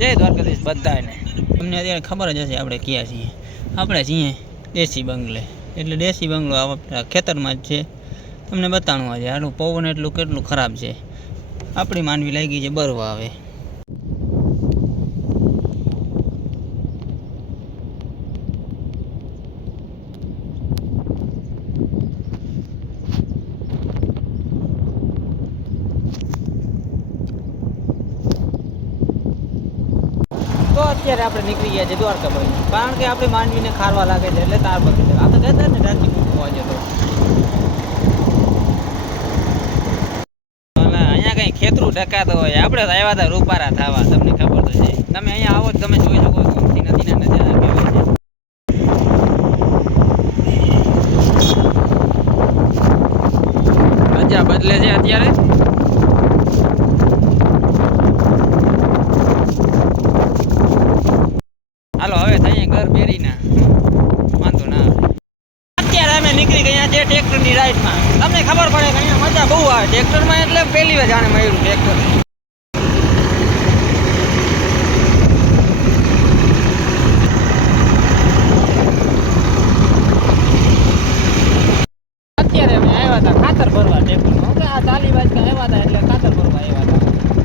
જય દ્વારકાધીશ બધાને. તમને અત્યારે ખબર જ હશે આપણે ક્યાં છીએ. આપણે છીએ દેશી બંગલે. એટલે દેશી બંગલો આ ખેતરમાં જ છે. તમને બતાવવાનું આજે આનું પવન એટલું કેટલું ખરાબ છે. આપણી માંડવી લાગી છે બરવા આવે. તો અત્યારે આપણે નીકળી ગયા છે દ્વારકા બાજુ, કારણ કે આપણી માંડવીને ખારવા લાગે છે એટલે તાર બગડી જાય. આપણે કહેતા ને રાજી મૂકવા જતો અહીંયા કંઈ ખેતરું ઢકાતો હોય. આપણે તો આવ્યા હતા રૂપારા થવા, તમને ખબર તો છે. તમે અહીંયા આવો તમે જોઈ શકો છો ગમતી નદીના નજારા કેવા છે. મજા બદલે છે અત્યારે. હાલો હવે થઈએ ઘર બેરીના, વાંધો ના આવે. અત્યારે અમે નીકળી ગયા છે ટ્રેક્ટરની રાઈડમાં. તમને ખબર પડે કે અહીંયા મજા બહુ આવે ટ્રેક્ટરમાં, એટલે પહેલી વાર જાણે મળ્યું ટ્રેક્ટર. અત્યારે અમે આવ્યા હતા ખાતર ભરવા ટ્રેક્ટરમાં. આ 40 વાગ્યા આવ્યા હતા એટલે ખાતર ભરવા આવ્યા હતા.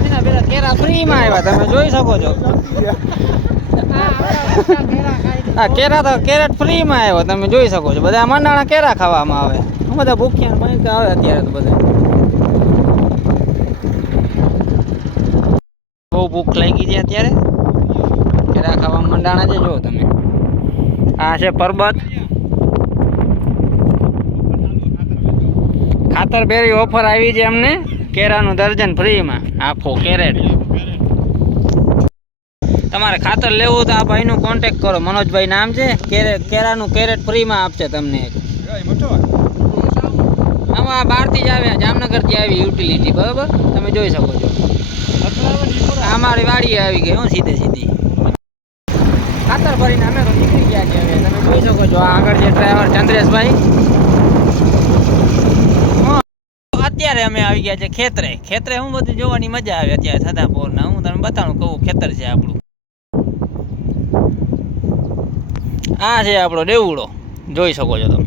એના પેલા કેરા ફ્રીમાં આવ્યા, તમે જોઈ શકો છો. હા કેરા તો કેરેટ ફ્રીમાં આવ્યો, તમે જોઈ શકો છો. બધા મંડાણા કેરા ખાવામાં આવે. બધા ભૂખ્યા ભાઈ આવે અત્યારે તો બધા. બહુ ભૂખ લાગી છે અત્યારે. કેરા ખાવામાં મંડાણા છે. જો તમે આ છે પર્વત. ખાતર બેરી ઓફર આવી છે અમને. કેરાનું દર્જન ફ્રીમાં, આખો કેરેટ. તમારે ખાતર લેવું તો આ ભાઈનો કોન્ટેક્ટ કરો. મનોજભાઈ નામ છે. કેરાનું કેરેટ ફ્રીમાં આપશે તમને. આમાં બહારથી જ આવ્યા, જામનગરથી આવી યુટિલિટી, બરાબર તમે જોઈ શકો છો. અમારી વાડી આવી ગઈ હું સીધે સીધી. ખાતર ભરીને અમે તો નીકળી ગયા છે હવે, તમે જોઈ શકો છો. આગળ જે ડ્રાઈવર ચંદ્રેશભાઈ. અત્યારે અમે આવી ગયા છે ખેતરે. ખેતરે હું બધું જોવાની મજા આવે અત્યારે સદાપોરના. હું તમને બતાવું કેવું ખેતર છે આપણું. આ છે આપણો દેવડો, જોઈ શકો છો તમે.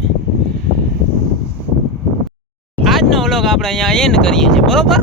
આજનો વ્લોગ આપણે અહીંયા એન્ડ કરીએ છીએ, બરોબર.